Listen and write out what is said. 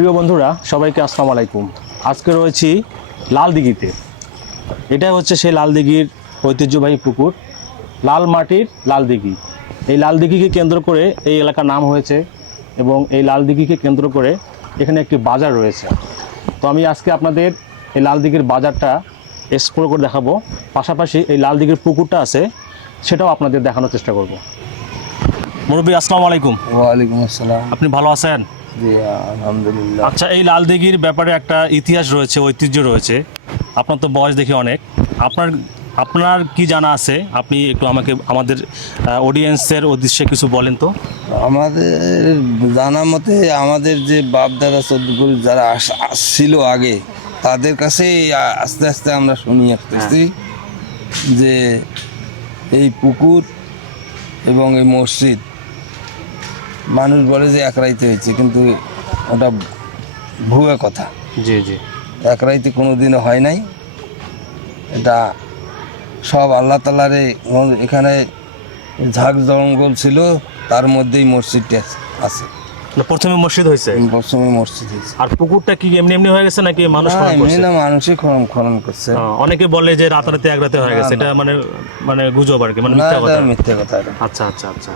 প্রিয় বন্ধুরা সবাইকে আসসালামু আলাইকুম। আজকে রয়েছি লাল দিঘিতে। এটা হচ্ছে সেই লাল দিঘির ঐতিহ্যবাহী পুকুর, লাল মাটির লাল দিঘি। এই লাল দিঘিকে কেন্দ্র করে এই এলাকার নাম হয়েছে এবং এই লাল দিঘিকে কেন্দ্র করে এখানে একটি বাজার রয়েছে। তো আমি আজকে আপনাদের এই লাল দিঘির বাজারটা এক্সপ্লোর করে দেখাবো, পাশাপাশি এই লাল দিঘির পুকুরটা আছে সেটাও আপনাদের দেখানোর চেষ্টা করব। মুরব্বী আসসালামু আলাইকুম। ওয়ালাইকুম আসসালাম। আপনি ভালো আছেন? জি আলহামদুলিল্লাহ। আচ্ছা, এই লাল দিঘির ব্যাপারে একটা ইতিহাস রয়েছে, ঐতিহ্য রয়েছে। আপনার তো বয়স দেখি অনেক, আপনার আপনার কি জানা আছে? আপনি একটু আমাকে আমাদের অডিয়েন্সের উদ্দেশ্যে কিছু বলেন তো। আমাদের জানা মতে আমাদের যে বাপ দাদা চৌদ্দগুরু যারা আসছিল আগে, তাদের কাছে আস্তে আস্তে আমরা শুনি আসতেছি যে এই পুকুর এবং এই মসজিদ মানুষ বলে যে এক রাইতে হয়েছে, কিন্তু ওটা ভুয়া কথা। জি জি। এক রাইতে কোনোদিনও হয় নাই। এটা সব আল্লাহ তালারে এখানে ঝাঁক জঙ্গল ছিল, তার মধ্যেই মসজিদটা আছে। প্রথমে মসজিদ হয়েছে, প্রথমে মসজিদ হয়েছে। আর পুকুরটা কি এমনি এমনি হয়ে গেছে নাকি মানুষ খনন এমনি করছে? না, মানুষই খনন করছে। অনেকে বলে যে রাতারাতি এক রাতে হয়ে গেছে, এটা মানে মানে গুজব আর কি, মানে না, মিথ্যা এটা কথা। মিথ্যে কথা এটা। আচ্ছা আচ্ছা আচ্ছা।